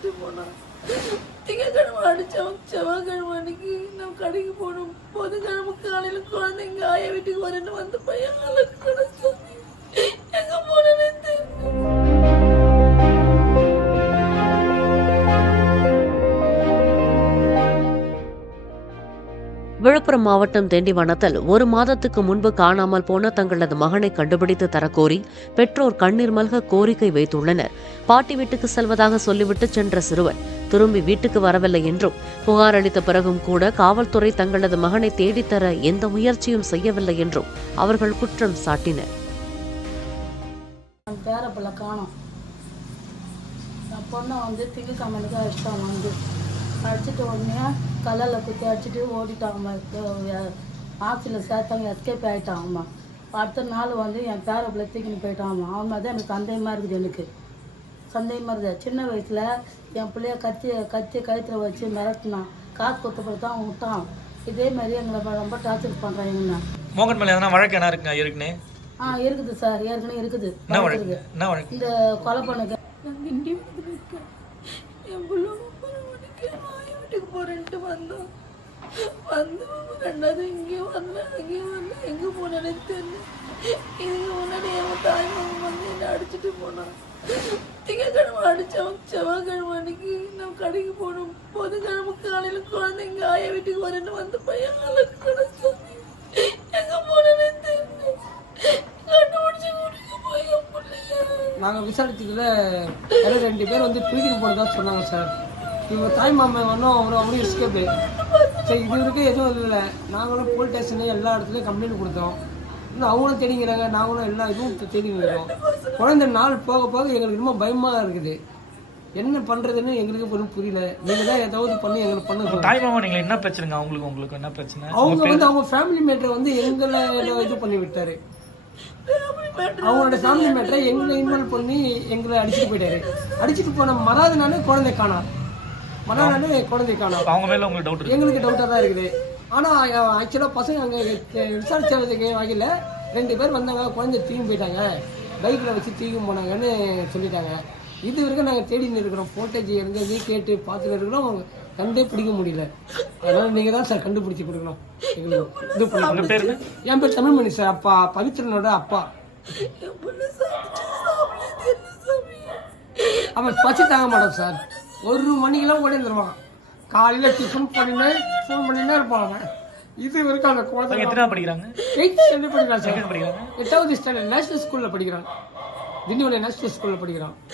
அடிச்சுட்டு போனான். திங்கக்கிழமை அடித்தவன் செவ்வாய்க்கிழமை அன்னைக்கு நான் கடைக்கு போகணும். புதன்கிழமை காலையில் குழந்தைங்க ஆயா வீட்டுக்கு வரேன்னு வந்த பையன் எங்கே போனேன்னு தெரியல. விழுப்புரம் மாவட்டம் திண்டிவனத்தில் ஒரு மாதத்துக்கு முன்பு காணாமல் போன தங்களது மகனை கண்டுபிடித்து தரக்கோரி பெற்றோர் கண்ணீர் மல்க கோரிக்கை வைத்துள்ளனர். பாட்டி வீட்டுக்கு செல்வதாக சொல்லிவிட்டு சென்ற சிறுவன் திரும்பி வீட்டுக்கு வரவில்லை என்றும், புகார் அளித்த பிறகும் கூட காவல்துறை தங்களது மகனை தேடித்தர எந்த முயற்சியும் செய்யவில்லை என்றும் அவர்கள் குற்றம் சாட்டினர். அடிச்சுட்டு உடனே கல்லில் குத்தி அடிச்சுட்டு ஓடிட்டாங்கம்மா. ஆஃபீஸில் சேர்த்தாங்க, எஸ்கேப் ஆகிட்டாங்கம்மா. அடுத்த நாள் என் பேரப்பிள்ளை தூக்கின்னு போயிட்டாங்கம்மா. அவன் மாதிரி தான் எனக்கு சந்தேகமாக இருக்குது. எனக்கு சந்தேகமாக இருக்குது. சின்ன வயசில் என் பிள்ளைய கத்தி கழுத்தில் வச்சு மிரட்டினான். காசு கொடுத்தப்பறம் தான் விட்டான். இதே மாதிரி எங்களை ரொம்ப டார்ச்சர் பண்ணுறான். எங்கன்னா மோகன் மேலே எதனா வழக்கு என்ன இருக்குங்க? ஏற்கனவே இருக்குது சார், ஏற்கனவே இருக்குது. இந்த கொலை பண்ணுங்க என் பிள்ளை வீட்டுக்கு போறேன்ட்டு வந்தோம். ரெண்டாவது இங்கேயும் வந்தேன், அங்கேயும் வந்தேன். எங்கே போனேன்னு தெரியல. இதுக்கு முன்னாடி என் தாய் மாமன் என்னை அடிச்சுட்டு போனான். திங்கக்கிழமை அடித்தவன் செவ்வாய்க்கிழமை அன்னைக்கு நான் கடைக்கு போகணும். புதன்கிழமை காலையில் குழந்தைங்க ஆயா வீட்டுக்கு வரேன்னு வந்த பையன் எங்கே போனேன்னு தெரியல. கண்டுபிடிச்சி கூட்டிட்டு போய் என் பிள்ளைய நாங்கள் விசாரிச்சதுல 2 பேர் தூக்கிட்டு போனதா சொன்னாங்க சார். இவங்க தாய் மாமன் அவரும் எஸ்கேப்பு. சரி, இது வரைக்கும் எதுவும் இல்லை. நாங்களும் போலீஸ் ஸ்டேஷனு எல்லா இடத்துலையும் கம்ப்ளைண்ட் கொடுத்தோம். இன்னும் அவங்களும் தேடிங்கிறாங்க, நாங்களும் எல்லா இதுவும் தேடிங்கிறோம். குழந்தை நாள் போக போக எங்களுக்கு ரொம்ப பயமாக இருக்குது. என்ன பண்ணுறதுன்னு எங்களுக்கு ஒன்றும் புரியல. நீங்கள் தான் ஏதாவது பண்ணி எங்களுக்கு பண்ண. தாய் மாமா நீங்கள் என்ன பிரச்சனைங்க? உங்களுக்கு என்ன பிரச்சனை? அவங்க அவங்க ஃபேமிலி மேட்டரை எங்களை இது பண்ணி விட்டாரு. அவங்களோட ஃபேமிலி மேட்டரை எங்களை இன்வால்வ் பண்ணி எங்களை அடிச்சுட்டு போயிட்டாரு. அடிச்சுட்டு போன மறாதனால குழந்தை காணாம். குழந்தை காணாம். அவங்க மேல உங்களுக்கு டவுட்? எங்களுக்கு டவுட்டாக தான் இருக்குது. ஆனால் ஆக்சுவலாக பசங்க அங்கே விசாரிச்சதுக்கு வகையில் 2 பேர் வந்தாங்க. குழந்தை தூக்கி போயிட்டாங்க, பைக்கில் வச்சு தூக்கி போனாங்கன்னு சொல்லிட்டாங்க. இது வரைக்கும் நாங்கள் தேடின்னு இருக்கிறோம். ஃபோட்டேஜ் எங்கே கேட்டு பார்த்துட்டு இருக்கிறோம். அவங்க கண்டே பிடிக்க முடியல. அதனால் நீங்கள் தான் சார் கண்டுபிடிச்சி கொடுக்கணும் எங்களுக்கு. இது பண்ணி என் பேர் தமிழ்மணி சார். அப்பா பவித்ரனோட அப்பா. அவன் பசி தாங்க மாட்டான் சார். 1 மணிக்கெல்லாம் ஓடி வந்துடுவான். காலையில் டிஃபன் பண்ணினேன், ஃபோன் பண்ணினே இருப்பான் அவன். இது வரைக்கும் அந்த குழந்தை படிக்கிறாங்க. 8th ஸ்டாண்டர்ட் படிக்கிறான் சார். 8வது ஸ்டாண்டர்ட் நேஷனல் ஸ்கூலில் படிக்கிறான். திண்டிவனம் நேஷனல் ஸ்கூலில் படிக்கிறான்.